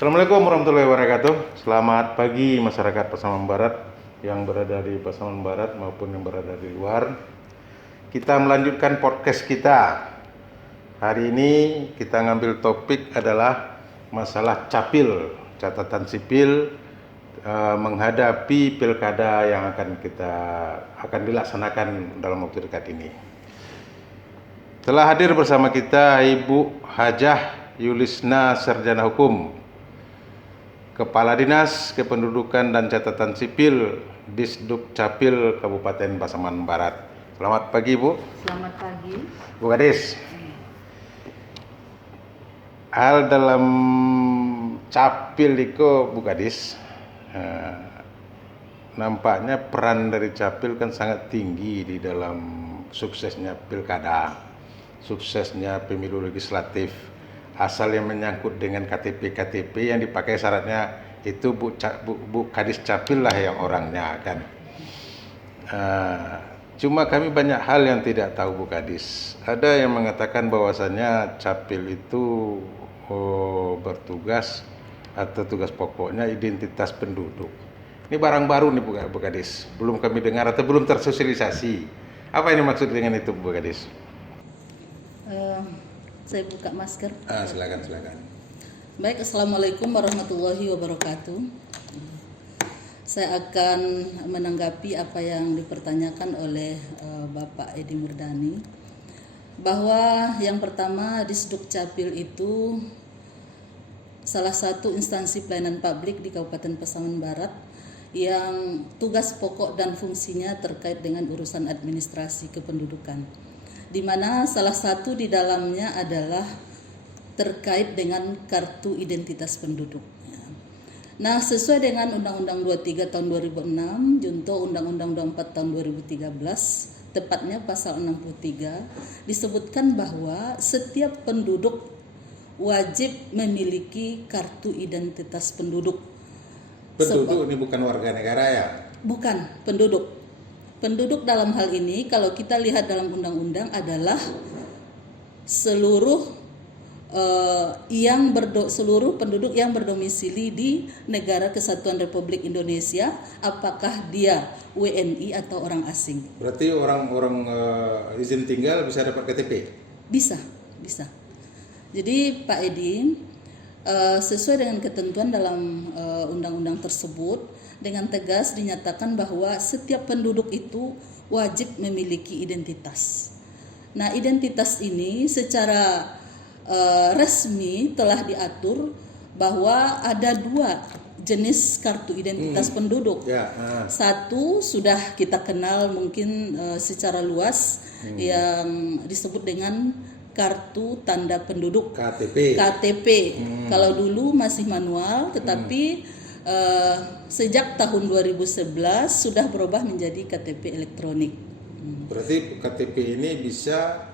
Assalamualaikum warahmatullahi wabarakatuh. Selamat pagi masyarakat Pasaman Barat yang berada di Pasaman Barat maupun yang berada di luar. Kita melanjutkan podcast kita. Hari ini kita ngambil topik adalah masalah capil, catatan sipil menghadapi pilkada yang akan dilaksanakan dalam waktu dekat ini. Telah hadir bersama kita Ibu Hajah Yulisna Sarjana Hukum, Kepala Dinas Kependudukan dan Catatan Sipil Disduk Capil Kabupaten Pasaman Barat. Selamat pagi, Bu. Selamat pagi. Bu Kadis. Hal dalam capil itu, Bu Kadis, nampaknya peran dari capil kan sangat tinggi di dalam suksesnya pilkada, suksesnya pemilu legislatif. Asal yang menyangkut dengan KTP yang dipakai syaratnya itu Bu Kadis Capil lah yang orangnya kan. Cuma kami banyak hal yang tidak tahu, Bu Kadis. Ada yang mengatakan bahwasannya Capil itu bertugas atau tugas pokoknya identitas penduduk. Ini barang baru nih Bu Kadis. Belum kami dengar atau belum tersosialisasi. Apa ini maksud dengan itu, Bu Kadis? Saya buka masker. Silakan. Baik, Assalamualaikum warahmatullahi wabarakatuh. Saya akan menanggapi apa yang dipertanyakan oleh Bapak Edi Murdani, bahwa yang pertama Disduk Capil itu salah satu instansi pelayanan publik di Kabupaten Pasaman Barat yang tugas pokok dan fungsinya terkait dengan urusan administrasi kependudukan, di mana salah satu di dalamnya adalah terkait dengan kartu identitas penduduk. Nah, sesuai dengan Undang-Undang 23 tahun 2006, junto Undang-Undang 24 tahun 2013, tepatnya pasal 63, disebutkan bahwa setiap penduduk wajib memiliki kartu identitas penduduk. Penduduk ini bukan warga negara ya? Bukan, penduduk. Penduduk dalam hal ini kalau kita lihat dalam undang-undang adalah seluruh seluruh penduduk yang berdomisili di Negara Kesatuan Republik Indonesia, apakah dia WNI atau orang asing. Berarti orang-orang izin tinggal bisa dapat KTP? Bisa. Jadi Pak Edi, sesuai dengan ketentuan dalam undang-undang tersebut, dengan tegas dinyatakan bahwa setiap penduduk itu wajib memiliki identitas. Nah, identitas ini secara resmi telah diatur bahwa ada dua jenis kartu identitas penduduk. Satu sudah kita kenal mungkin secara luas, yang disebut dengan kartu tanda penduduk, KTP. Kalau dulu masih manual, tetapi sejak tahun 2011 sudah berubah menjadi KTP elektronik. Berarti KTP ini bisa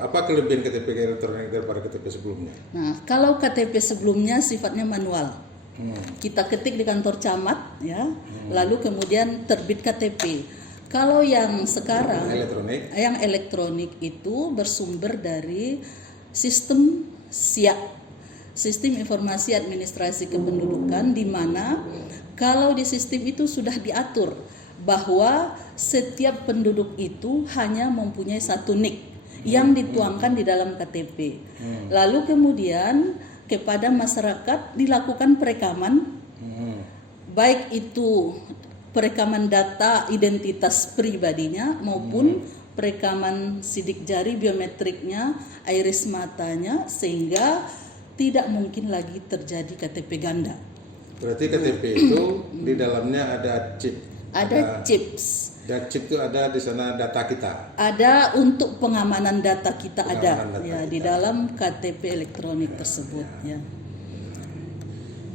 apa kelebihan KTP elektronik daripada KTP sebelumnya? Nah, kalau KTP sebelumnya sifatnya manual, kita ketik di kantor camat, ya, lalu kemudian terbit KTP. Kalau yang sekarang yang elektronik itu bersumber dari sistem SIA, Sistem Informasi Administrasi Kependudukan, di mana kalau di sistem itu sudah diatur bahwa setiap penduduk itu hanya mempunyai satu NIK yang dituangkan di dalam KTP. Lalu kemudian kepada masyarakat dilakukan perekaman, baik itu perekaman data identitas pribadinya maupun perekaman sidik jari biometriknya, iris matanya, sehingga tidak mungkin lagi terjadi KTP ganda. Berarti KTP itu di dalamnya ada chip. Ada chips. Dan chip itu ada di sana data kita. Ada untuk pengamanan data kita, di kita. dalam KTP elektronik tersebut.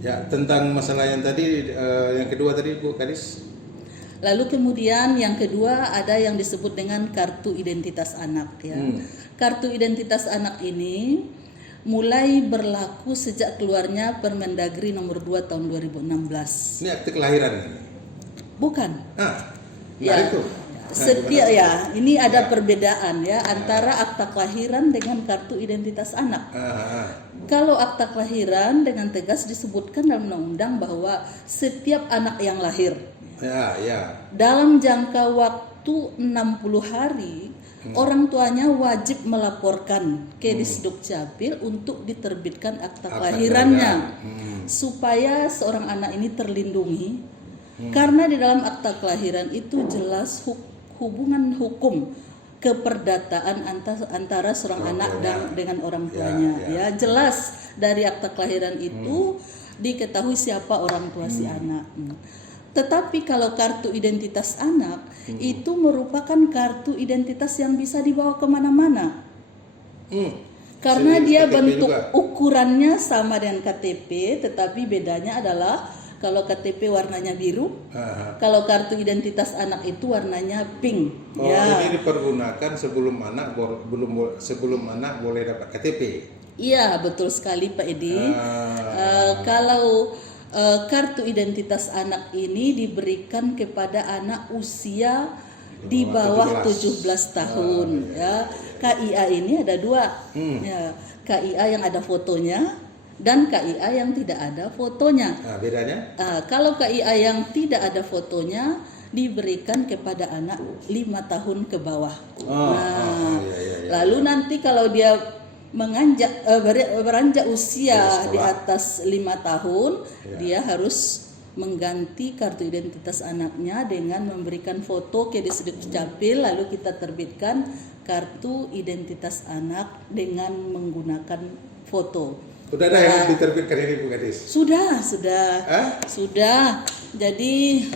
Ya, tentang masalah yang tadi, yang kedua tadi Bu Kadis. Lalu kemudian yang kedua ada yang disebut dengan kartu identitas anak, ya. Kartu identitas anak ini mulai berlaku sejak keluarnya Permendagri nomor 2 tahun 2016. Ini akte kelahiran ini? Bukan. Itu. Setiap ini ada perbedaan antara akta kelahiran dengan kartu identitas anak. Kalau akta kelahiran dengan tegas disebutkan dalam undang-undang bahwa setiap anak yang lahir dalam jangka waktu 60 hari orang tuanya wajib melaporkan ke Disduk Capil untuk diterbitkan akta kelahirannya supaya seorang anak ini terlindungi karena di dalam akta kelahiran itu jelas hubungan hukum keperdataan antara seorang anak dengan orang tuanya ya jelas dari akta kelahiran itu diketahui siapa orang tua si anak. Tetapi kalau kartu identitas anak itu merupakan kartu identitas yang bisa dibawa kemana-mana karena dia bentuk ukurannya sama dengan KTP, tetapi bedanya adalah kalau KTP warnanya biru, kalau kartu identitas anak itu warnanya pink. Ini dipergunakan sebelum anak boleh dapat KTP. Iya, betul sekali Pak Edi. Kalau kartu identitas anak ini diberikan kepada anak usia di bawah 17 tahun. Ya, KIA ini ada dua. Ya, KIA yang ada fotonya dan KIA yang tidak ada fotonya. Bedanya? Kalau KIA yang tidak ada fotonya diberikan kepada anak 5 tahun ke bawah. Lalu nanti kalau dia beranjak usia di atas 5 tahun, dia harus mengganti kartu identitas anaknya dengan memberikan foto ke Disduk Capil, lalu kita terbitkan kartu identitas anak dengan menggunakan foto. Sudah ada yang diterbitkan ini Bu Gadis? Sudah. Jadi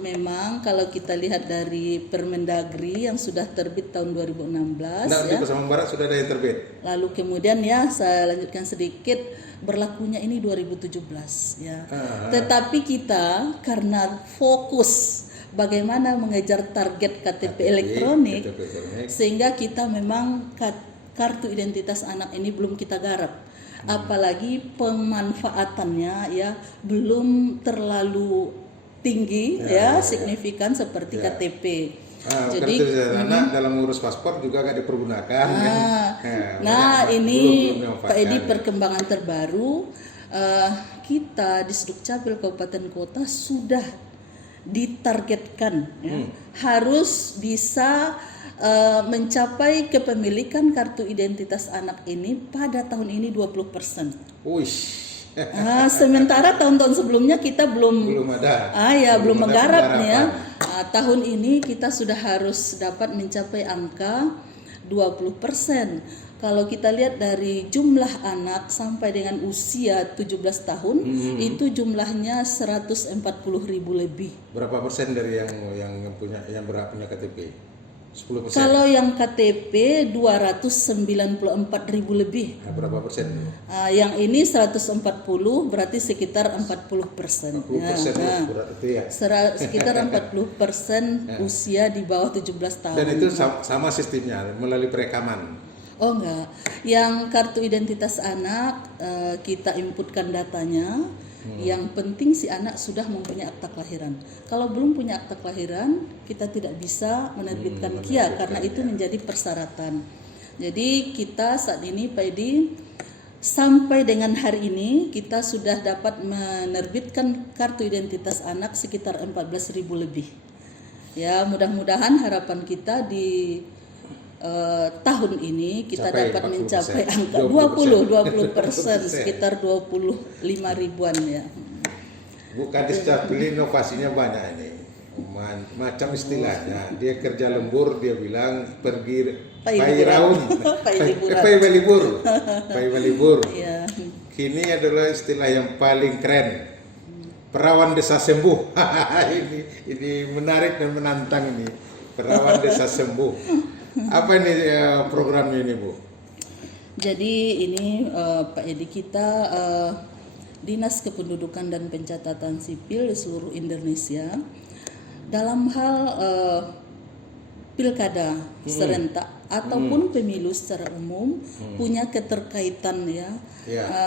memang kalau kita lihat dari Permendagri yang sudah terbit tahun 2016 di Pasaman Barat sudah ada yang terbit. Lalu kemudian ya saya lanjutkan sedikit, berlakunya ini 2017 ya. Tetapi kita karena fokus bagaimana mengejar target KTP elektronik, sehingga kita memang kartu identitas anak ini belum kita garap. Apalagi pemanfaatannya ya belum terlalu tinggi signifikan seperti KTP. Jadi anak dalam ngurus paspor juga gak dipergunakan ini Pak Edi perkembangan terbaru, kita di Disduk Capil Kabupaten Kota sudah ditargetkan harus bisa mencapai kepemilikan kartu identitas anak ini pada tahun ini 20%. Sementara tahun-tahun sebelumnya kita belum ada. Belum menggarapnya. Tahun ini kita sudah harus dapat mencapai angka 20%. Kalau kita lihat dari jumlah anak sampai dengan usia 17 tahun itu jumlahnya 140.000 lebih. Berapa persen dari yang berhak punya KTP? 10%. Kalau yang KTP 294.000 lebih. Berapa persen? Yang ini 140 berarti sekitar 40%. 40% berarti ya. Sekitar 40% usia di bawah 17 tahun. Dan itu sama sistemnya melalui perekaman. Oh enggak. Yang kartu identitas anak kita inputkan datanya. Yang penting si anak sudah mempunyai akta kelahiran. Kalau belum punya akta kelahiran, kita tidak bisa menerbitkan KIA karena itu menjadi persyaratan. Jadi kita saat ini Pak Edi, sampai dengan hari ini kita sudah dapat menerbitkan kartu identitas anak sekitar 14.000 lebih. Ya, mudah-mudahan harapan kita di tahun ini kita dapat mencapai angka 20%, sekitar 25 ribuan ya. Bu Gadis Capil inovasinya banyak ini, macam istilahnya dia kerja lembur, dia bilang pergi libur. Kini adalah istilah yang paling keren, perawan desa sembuh. ini menarik dan menantang ini, perawan desa sembuh. Apa ini programnya ini Bu? Jadi ini Pak Edi, kita Dinas Kependudukan dan Pencatatan Sipil di seluruh Indonesia dalam hal pilkada serentak ataupun pemilu secara umum punya keterkaitan ya.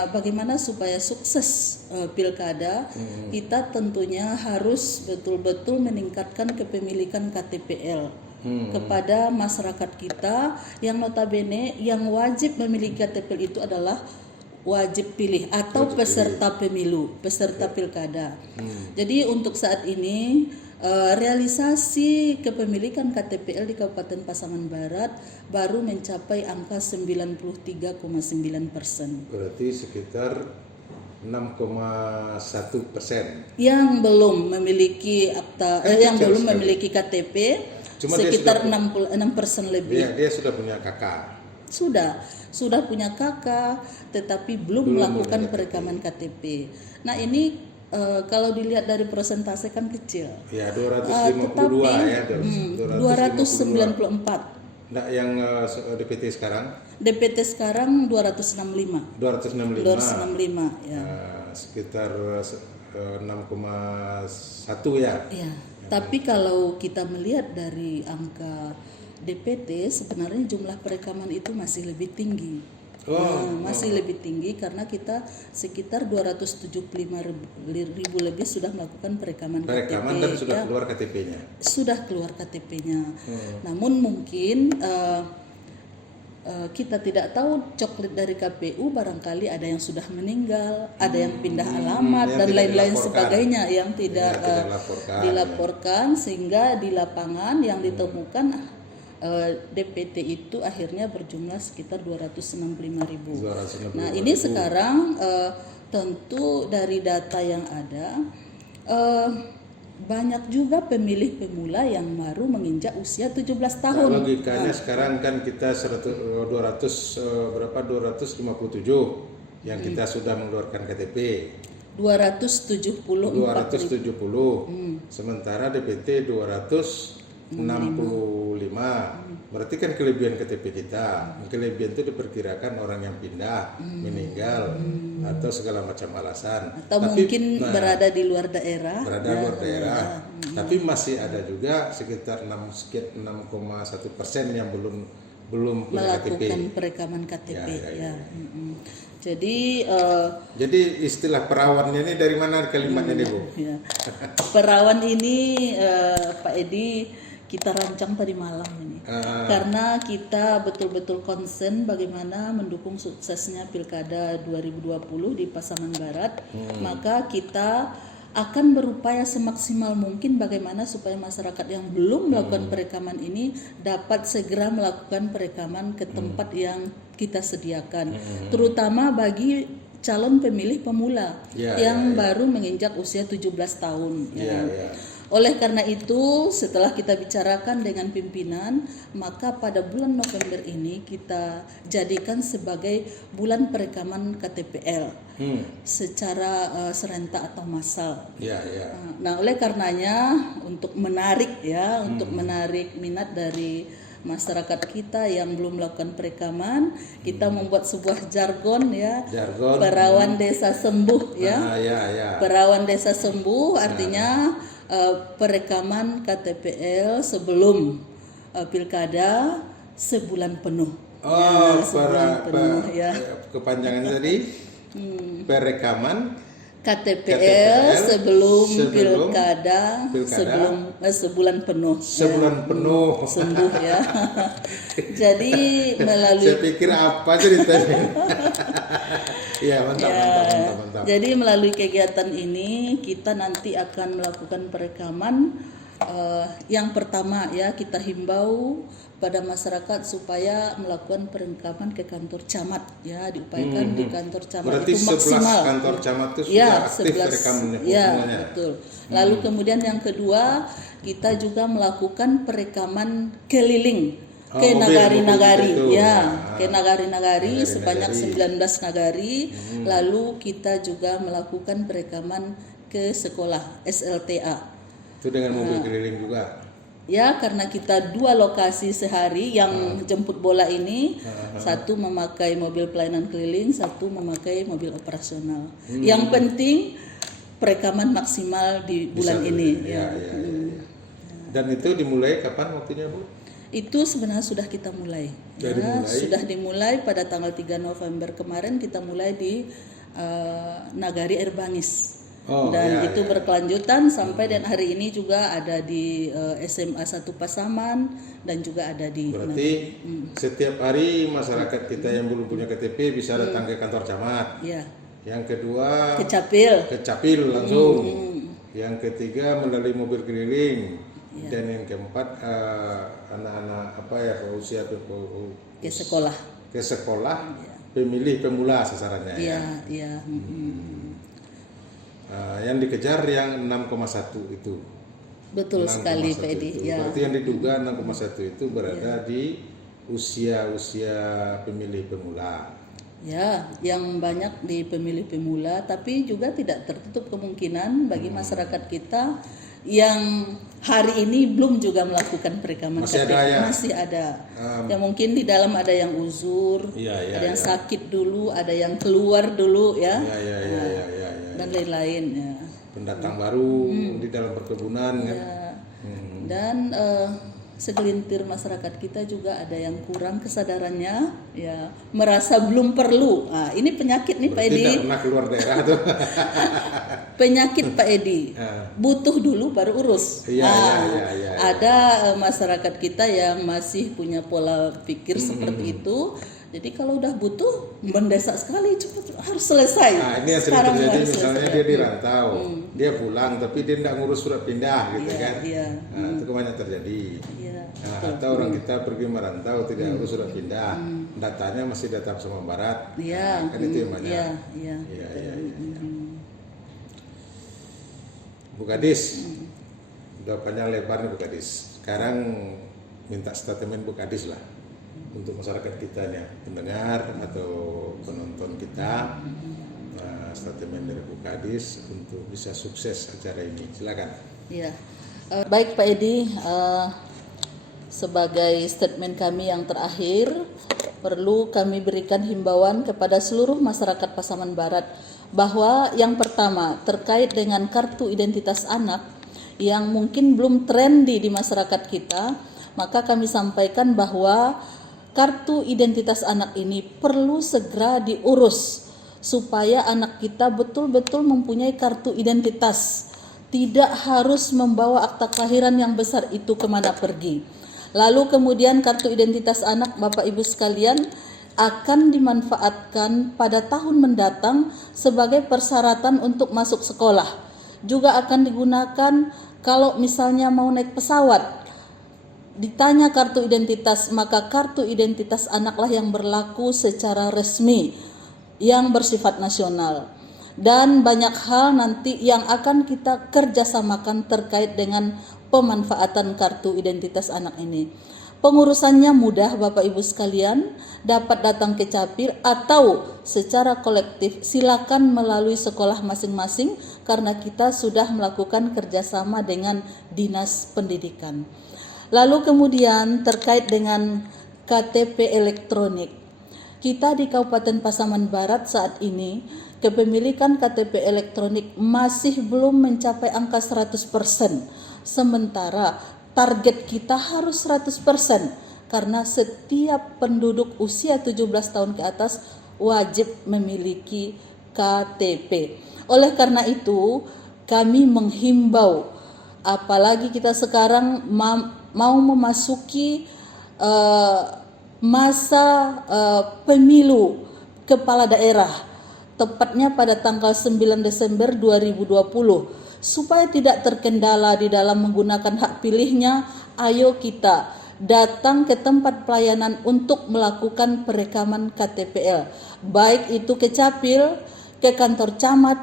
Bagaimana supaya sukses pilkada, kita tentunya harus betul-betul meningkatkan kepemilikan KTPL kepada masyarakat kita yang notabene yang wajib memiliki KTP itu adalah wajib pilih atau peserta pemilu, peserta pilkada. Jadi untuk saat ini realisasi kepemilikan KTPL di Kabupaten Pasaman Barat baru mencapai angka 93,9%. Berarti sekitar 6,1%. Yang belum memiliki akta, yang belum memiliki KTP Cuma sekitar 6% lebih. Dia sudah punya KK. Sudah punya KK, tetapi belum melakukan perekaman KTP. Nah ini kalau dilihat dari persentase kan kecil. Ya 252 ya. 294. Nah, yang DPT sekarang? DPT sekarang 265. 265 ya. Sekitar 6,1 ya. Iya. Tapi kalau kita melihat dari angka DPT sebenarnya jumlah perekaman itu masih lebih tinggi. Masih lebih tinggi karena kita sekitar 275.000 lebih sudah melakukan perekaman KTP. Dan sudah keluar KTP-nya. Sudah keluar KTP-nya. Namun mungkin kita tidak tahu coklit dari KPU, barangkali ada yang sudah meninggal, ada yang pindah alamat dan lain-lain sebagainya yang tidak dilaporkan, sehingga di lapangan yang ditemukan DPT itu akhirnya berjumlah sekitar 265.000. Nah ini sekarang tentu dari data yang ada banyak juga pemilih pemula yang baru menginjak usia 17 tahun. Nah, logikanya sekarang kan kita 257 yang kita sudah mengeluarkan KTP. 270. Sementara DPT 265. Berarti kan kelebihan KTP kita. Kelebihan itu diperkirakan orang yang pindah, meninggal, atau segala macam alasan. Atau mungkin berada di luar daerah. Tapi masih ada juga sekitar 6,1% yang belum melakukan perekaman KTP. Jadi istilah perawannya ini dari mana kalimatnya nih Bu? Ya. Perawan ini Pak Edi kita rancang tadi malam ini karena kita betul-betul concern bagaimana mendukung suksesnya Pilkada 2020 di Pasaman Barat. Maka kita akan berupaya semaksimal mungkin bagaimana supaya masyarakat yang belum melakukan perekaman ini dapat segera melakukan perekaman ke tempat yang kita sediakan, terutama bagi calon pemilih pemula yang baru menginjak usia 17 tahun. Oleh karena itu, setelah kita bicarakan dengan pimpinan, maka pada bulan November ini kita jadikan sebagai bulan perekaman KTPL secara serentak atau massal. Nah, oleh karenanya untuk menarik minat dari masyarakat kita yang belum melakukan perekaman, kita membuat sebuah jargon perawan desa sembuh Perawan desa sembuh artinya perekaman KTPL sebelum pilkada sebulan penuh. Kepanjangan tadi perekaman KTPL sebelum pilkada sebulan penuh. Sembuh ya. Jadi melalui saya pikir apa ceritanya. Mantap. Jadi melalui kegiatan ini kita nanti akan melakukan perekaman. Yang pertama kita himbau pada masyarakat supaya melakukan perekaman ke kantor camat diupayakan di kantor camat. Berarti itu maksimal. 11 kantor camat itu sudah aktif rekamannya. Betul. Lalu kemudian yang kedua kita juga melakukan perekaman keliling ke nagari-nagari ke nagari-nagari sebanyak 19 nagari. Lalu kita juga melakukan perekaman ke sekolah SLTA. Itu dengan mobil keliling juga. Karena kita 2 lokasi sehari yang jemput bola ini, satu memakai mobil pelayanan keliling, satu memakai mobil operasional. Yang penting perekaman maksimal di bulan ini. Dan itu dimulai kapan waktunya Bu? Itu sebenarnya sudah kita mulai. Sudah dimulai pada tanggal 3 November kemarin kita mulai di Nagari Air Bangis. Dan iya, itu iya. berkelanjutan sampai dan hari ini juga ada di SMA 1 Pasaman dan juga ada di Berarti setiap hari masyarakat kita yang belum punya KTP bisa datang ke kantor camat. ya, Yang kedua ke Capil. ke Capil langsung. Yang ketiga melalui mobil keliling. Dan yang keempat anak-anak usia Ke sekolah. ke sekolah pemilih pemula sasarannya ya. Iya. Yang dikejar yang 6,1 itu. Betul sekali 6,1 Pak Edi. itu. Ya. Berarti yang diduga 6,1 itu berada di usia pemilih pemula. Ya, yang banyak di pemilih pemula, tapi juga tidak tertutup kemungkinan bagi masyarakat kita yang hari ini belum juga melakukan perekaman Masih KTP. ada ya? Masih ada. Ya mungkin di dalam ada yang uzur, Iya, ada yang sakit dulu, ada yang keluar dulu ya, Iya. dan lain-lain ya. Pendatang baru di dalam perkebunan kan. Ya. Dan segelintir masyarakat kita juga ada yang kurang kesadarannya, ya merasa belum perlu. Nah, ini penyakit nih Pak Edi. Tidak pernah keluar daerah tuh. Penyakit Pak Edi. Butuh dulu baru urus. Iya. Ada masyarakat kita yang masih punya pola pikir seperti itu. Jadi kalau udah butuh mendesak sekali cepat harus selesai. Nah, ini yang sering Sekarang terjadi harus misalnya selesai. dia di rantau, dia pulang tapi dia tidak ngurus surat pindah gitu Iya, kan. iya. Nah, itu banyak terjadi. Iya. Nah, atau orang kita pergi merantau tidak urus surat pindah, datanya masih data Pasaman Barat. Iya. Nah, kan itu yang banyak. Iya. Iya. Bu Gadis, udah panjang lebar nih Bu Gadis. Sekarang minta statement Bu Gadis lah untuk masyarakat kita nih, pendengar atau penonton kita. Statement dari Bu Gadis untuk bisa sukses acara ini. Silakan. Iya. Baik Pak Edi, sebagai statement kami yang terakhir, perlu kami berikan himbauan kepada seluruh masyarakat Pasaman Barat bahwa yang pertama terkait dengan kartu identitas anak yang mungkin belum trendy di masyarakat kita, maka kami sampaikan bahwa kartu identitas anak ini perlu segera diurus supaya anak kita betul-betul mempunyai kartu identitas, tidak harus membawa akta kelahiran yang besar itu kemana pergi. Lalu kemudian kartu identitas anak Bapak Ibu sekalian akan dimanfaatkan pada tahun mendatang sebagai persyaratan untuk masuk sekolah. Juga akan digunakan kalau misalnya mau naik pesawat. Ditanya kartu identitas, maka kartu identitas anaklah yang berlaku secara resmi, yang bersifat nasional. Dan banyak hal nanti yang akan kita kerjasamakan terkait dengan pemanfaatan kartu identitas anak ini. Pengurusannya mudah Bapak Ibu sekalian, dapat datang ke Capil atau secara kolektif silakan melalui sekolah masing-masing karena kita sudah melakukan kerjasama dengan Dinas Pendidikan. Lalu kemudian terkait dengan KTP elektronik. Kita di Kabupaten Pasaman Barat saat ini kepemilikan KTP elektronik masih belum mencapai angka 100%. Sementara target kita harus 100% karena setiap penduduk usia 17 tahun ke atas wajib memiliki KTP. Oleh karena itu kami menghimbau, apalagi kita sekarang mau memasuki masa pemilu kepala daerah, tepatnya pada tanggal 9 Desember 2020. Supaya tidak terkendala di dalam menggunakan hak pilihnya, ayo kita datang ke tempat pelayanan untuk melakukan perekaman KTPL. Baik itu ke Capil, ke kantor camat,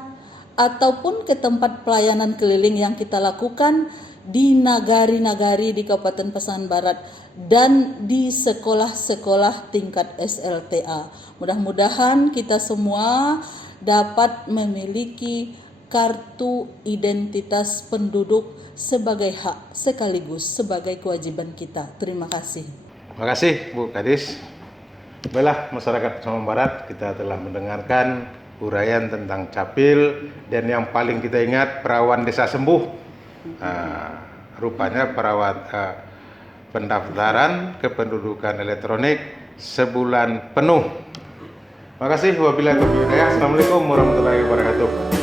ataupun ke tempat pelayanan keliling yang kita lakukan di nagari-nagari di Kabupaten Pasaman Barat dan di sekolah-sekolah tingkat SLTA. Mudah-mudahan kita semua dapat memiliki kartu identitas penduduk sebagai hak sekaligus sebagai kewajiban kita. Terima kasih. Terima kasih Bu Gadis. Baiklah masyarakat Pasaman Barat, kita telah mendengarkan uraian tentang Capil dan yang paling kita ingat perawan desa sembuh. Rupanya pendaftaran kependudukan elektronik sebulan penuh. Terima kasih. Wabillahi taufiq. Assalamualaikum warahmatullahi wabarakatuh.